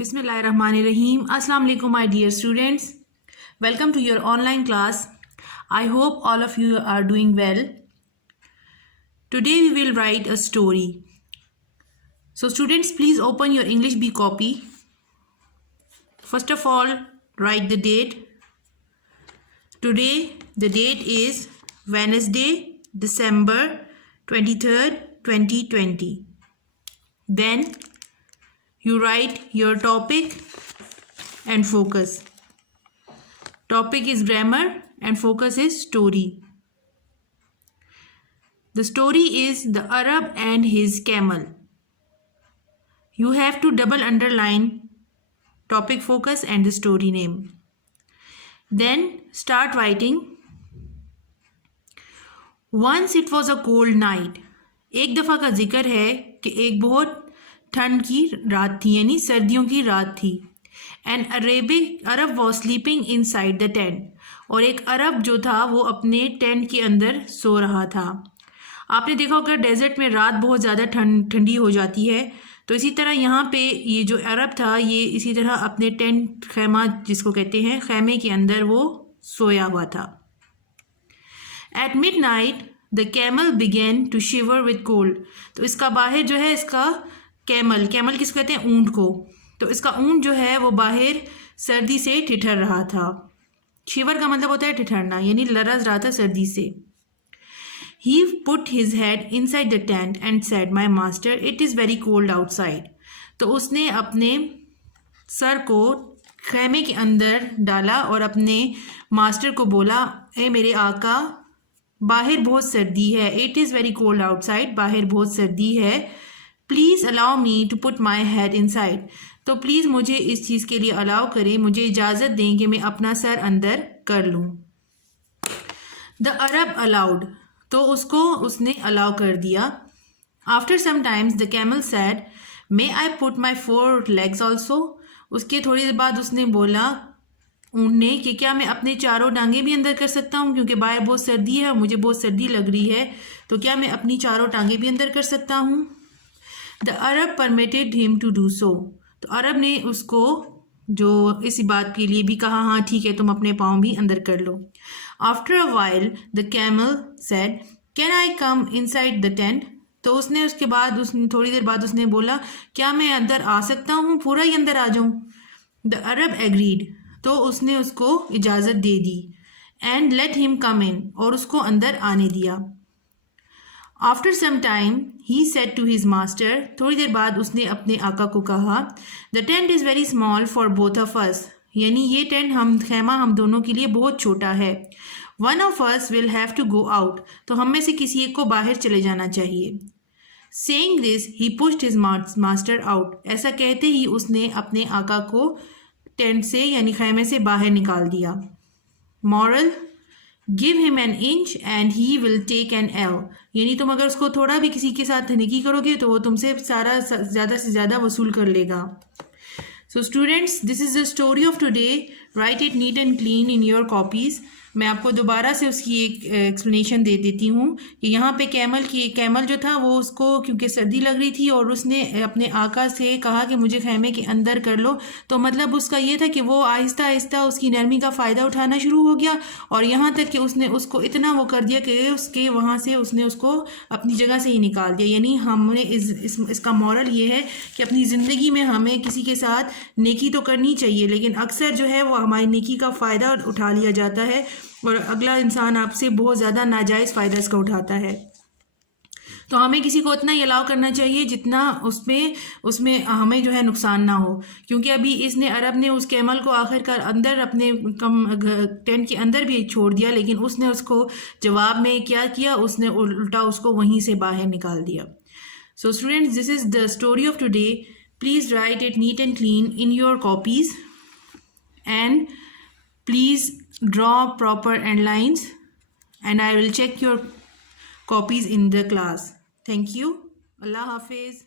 Bismillahirrahmanirrahim. Assalamu alaikum my dear students. Welcome to your online class. I hope all of you are doing well. Today we will write a story. So students, please open your English B copy. First of all, write the date. Today the date is Wednesday, December 23rd, 2020. Then you write your topic and focus. Topic is grammar and focus is story. The story is The Arab and His Camel. You have to double underline topic, focus and the story name. Then start writing. Once it was a cold night. एक दफ़ा का जिक्र है कि एक बहुत ठंड की रात थी, यानी सर्दियों की रात थी. And Arab was sleeping in side the tent. और एक अरब जो था वो अपने टेंट के अंदर सो रहा था. आपने देखा होगा डेजर्ट में रात बहुत ज़्यादा ठंडी हो जाती है, तो इसी तरह यहाँ पे ये जो अरब था ये इसी तरह अपने टेंट, खैमा जिसको कहते हैं, खैमे के अंदर वो सोया हुआ था. At midnight the camel began to shiver with cold. तो इसका बाहर जो है, इसका कैमल किसको कहते हैं, ऊँट को. तो इसका ऊँट जो है वो बाहर सर्दी से ठिठर रहा था. शिवर का मतलब होता है ठिठरना, यानी लरज रहा था सर्दी से. He put his head inside the tent and said, "My master, it is very cold outside." तो उसने अपने सर को खैमे के अंदर डाला और अपने मास्टर को बोला, ए मेरे आका, बाहर बहुत सर्दी है. It is very cold outside. बाहर बहुत सर्दी है. Please allow me to put my head inside. तो प्लीज़ मुझे इस चीज़ के लिए अलाउ करें, मुझे इजाज़त दें कि मैं अपना सर अंदर कर लूँ. The Arab allowed. तो उसने अलाउ कर दिया. After some times the camel said, may I put my 4 legs also. उसके थोड़ी देर बाद उसने बोला, ऊँट ने, कि क्या मैं अपने 4 टांगे भी अंदर कर सकता हूँ, क्योंकि बाहर बहुत सर्दी है और मुझे बहुत सर्दी लग रही है, तो क्या मैं अपनी 4 टांगे भी अंदर कर सकता हूँ. The Arab permitted him to do so. तो अरब ने उसको जो इसी बात के लिए भी कहा, हाँ ठीक है, तुम अपने पाँव भी अंदर कर लो. After a while the camel said, can I come inside the tent. तो उसके बाद थोड़ी देर बाद उसने बोला, क्या मैं अंदर आ सकता हूँ, पूरा ही अंदर आ जाऊँ. The Arab agreed. तो उसने उसको इजाज़त दे दी. And let him come in. और उसको अंदर आने दिया. After some time he said to his master. थोड़ी देर बाद उसने अपने आका को कहा, the tent is very small for both of us. यानी ये टेंट, खैमा हम दोनों के लिए बहुत छोटा है. One of us will have to go out. तो हम में से किसी एक को बाहर चले जाना चाहिए. Saying this he pushed his master out. ऐसा कहते ही उसने अपने आका को टेंट से यानी खैमे से बाहर निकाल दिया. Moral, give him an inch and he will take an ell. यानी तुम अगर उसको थोड़ा भी किसी के साथ नेकी करोगे तो वो तुमसे सारा ज़्यादा से ज़्यादा वसूल कर लेगा. So students, this is the story of today. Write it neat and clean in your copies. मैं आपको दोबारा से उसकी एक एक्सप्लेनेशन दे देती हूँ कि यहाँ पे कैमल जो था वो उसको क्योंकि सर्दी लग रही थी और उसने अपने आका से कहा कि मुझे खैमे के अंदर कर लो. तो मतलब उसका ये था कि वो आहिस्ता आहिस्ता उसकी नरमी का फ़ायदा उठाना शुरू हो गया और यहाँ तक कि उसने उसको इतना वो कर दिया कि उसके वहाँ से उसने उसको अपनी जगह से ही निकाल दिया. यानी हमने इसका मॉरल ये है कि अपनी ज़िंदगी में हमें किसी के साथ नेकी तो करनी चाहिए, लेकिन अक्सर जो है वो हमारी नेकी का फ़ायदा उठा लिया जाता है और अगला इंसान आपसे बहुत ज़्यादा नाजायज़ फ़ायदा इसका उठाता है. तो हमें किसी को उतना ही अलाउ करना चाहिए जितना उसमें हमें जो है नुकसान ना हो. क्योंकि अभी अरब ने उस कैमल को आखिरकार अंदर अपने टेंट के अंदर भी छोड़ दिया, लेकिन उसने उसको जवाब में क्या किया, उसने उल्टा उसको वहीं से बाहर निकाल दिया. So students, this is the story of today. Please write it neat and clean in your copies and please draw proper end lines and I will check your copies in the class. Thank you. Allah Hafiz.